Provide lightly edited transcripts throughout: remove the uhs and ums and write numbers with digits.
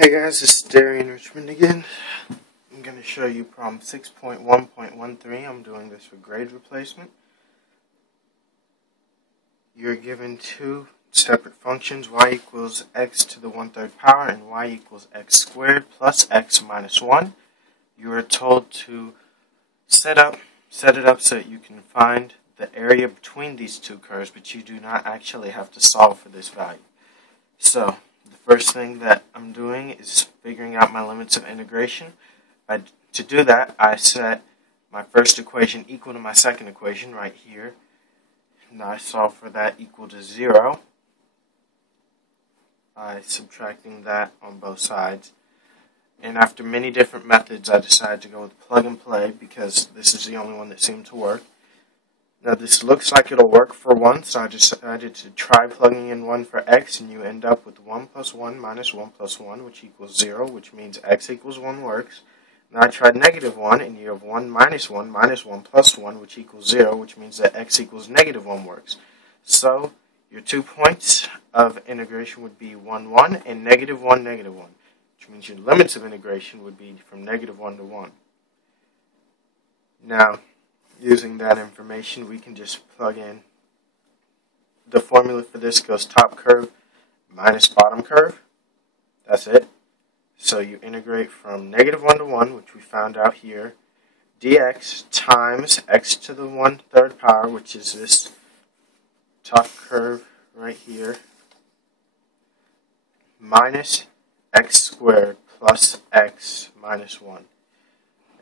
Hey guys, it's Darian Richmond again. I'm going to show you problem 6.1.13. I'm doing this for grade replacement. You're given two separate functions, y equals x to the 1/3 power and y equals x squared plus x minus 1. You are told to set it up so that you can find the area between these two curves, but you do not actually have to solve for this value. So, the first thing that I'm doing is figuring out my limits of integration. To do that, I set my first equation equal to my second equation right here. And I solve for that equal to 0 by subtracting that on both sides. And after many different methods, I decided to go with plug and play because this is the only one that seemed to work. Now this looks like it'll work for 1, so I decided to try plugging in 1 for x, and you end up with 1 plus 1 minus 1 plus 1, which equals 0, which means x equals 1 works. Now I tried negative 1, and you have 1 minus 1 minus 1 plus 1, which equals 0, which means that x equals negative 1 works. So your 2 points of integration would be 1, 1, and negative 1, negative 1, which means your limits of integration would be from negative 1 to 1. Now, using that information, we can just plug in. The formula for this goes top curve minus bottom curve. That's it. So you integrate from negative 1 to 1, which we found out here, dx times x to the 1/3 power, which is this top curve right here, minus x squared plus x minus 1.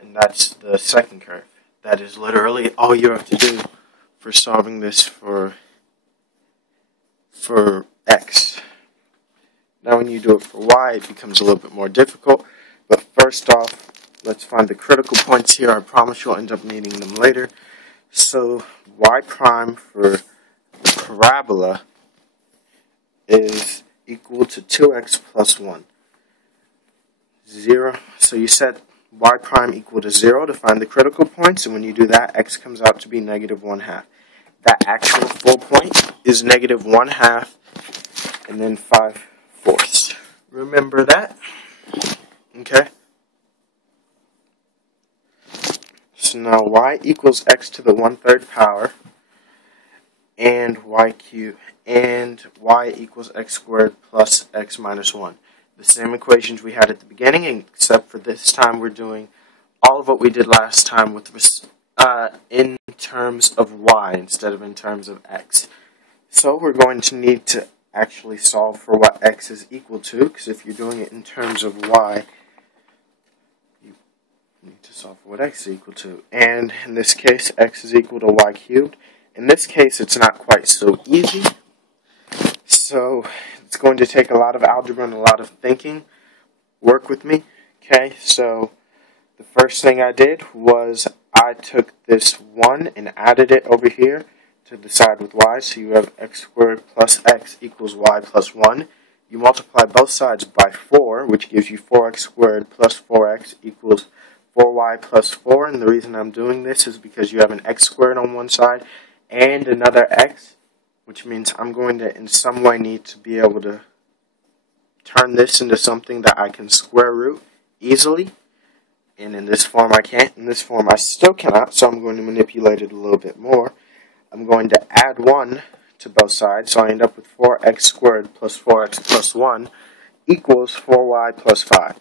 And that's the second curve. That is literally all you have to do for solving this for x. Now when you do it for y, it becomes a little bit more difficult. But first off, let's find the critical points here. I promise you'll end up needing them later. So y prime for the parabola is equal to 2x plus 1. 0. So you set y prime equal to 0 to find the critical points, and when you do that, x comes out to be negative 1/2. That actual full point is negative 1/2 and then 5/4. Remember that? Okay? So now y equals x to the 1/3 power and y cubed, and y equals x squared plus x minus 1. The same equations we had at the beginning, except for this time we're doing all of what we did last time with in terms of y instead of in terms of x. So we're going to need to actually solve for what x is equal to, because if you're doing it in terms of y, you need to solve for what x is equal to. And in this case, x is equal to y cubed. In this case, it's not quite so easy. So it's going to take a lot of algebra and a lot of thinking. Work with me. Okay, so the first thing I did was I took this 1 and added it over here to the side with y. So you have x squared plus x equals y plus 1. You multiply both sides by 4, which gives you 4x squared plus 4x equals 4y plus 4. And the reason I'm doing this is because you have an x squared on one side and another x, which means I'm going to in some way need to be able to turn this into something that I can square root easily. And in this form I can't. In this form I still cannot, so I'm going to manipulate it a little bit more. I'm going to add 1 to both sides, so I end up with 4x squared plus 4x plus 1 equals 4y plus 5.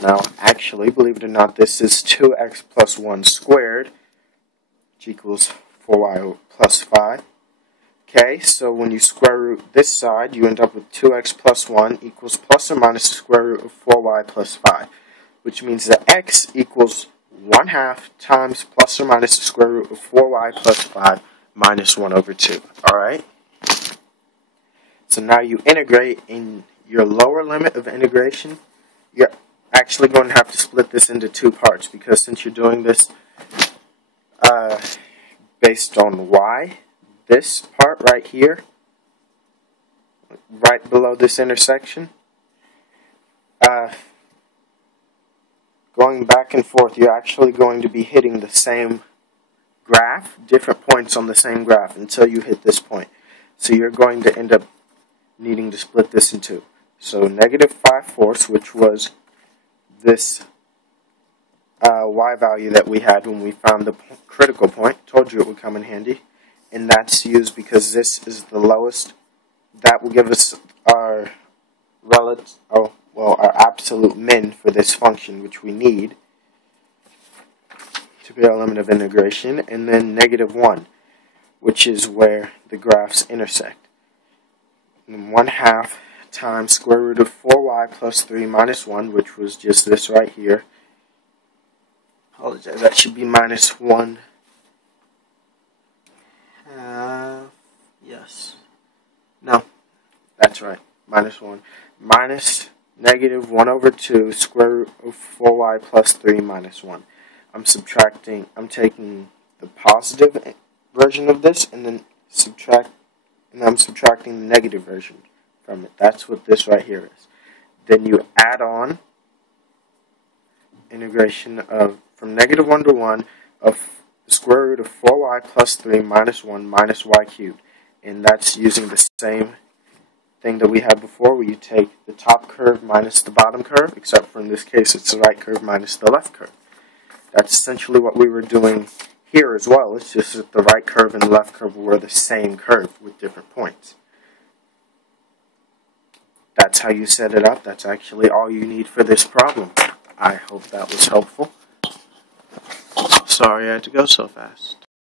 Now, actually, believe it or not, this is 2x plus 1 squared, which equals 4y plus 5. Okay, so when you square root this side, you end up with 2x plus 1 equals plus or minus the square root of 4y plus 5, which means that x equals 1/2 times plus or minus the square root of 4y plus 5 minus 1/2. Alright? So now you integrate. In your lower limit of integration, you're actually going to have to split this into two parts, because since you're doing this based on y, this part right here, right below this intersection, going back and forth, you're actually going to be hitting the same graph, different points on the same graph until you hit this point. So you're going to end up needing to split this in two. So negative 5/4, which was this y value that we had when we found the critical point. Told you it would come in handy. And that's used because this is the lowest. That will give us our our absolute min for this function, which we need to be our limit of integration. And then negative 1, which is where the graphs intersect. And 1/2 times square root of 4y plus 3 minus 1, which was just this right here. Apologize, that should be minus 1/2. Yes. No, that's right. Minus 1. Minus negative 1/2 square root of 4y plus 3 minus 1. I'm taking the positive version of this and then I'm subtracting the negative version from it. That's what this right here is. Then you add on integration of from negative 1 to 1 of the square root of 4y plus 3 minus 1 minus y cubed. And that's using the same thing that we had before, where you take the top curve minus the bottom curve, except for in this case it's the right curve minus the left curve. That's essentially what we were doing here as well. It's just that the right curve and the left curve were the same curve with different points. That's how you set it up. That's actually all you need for this problem. I hope that was helpful. Sorry I had to go so fast.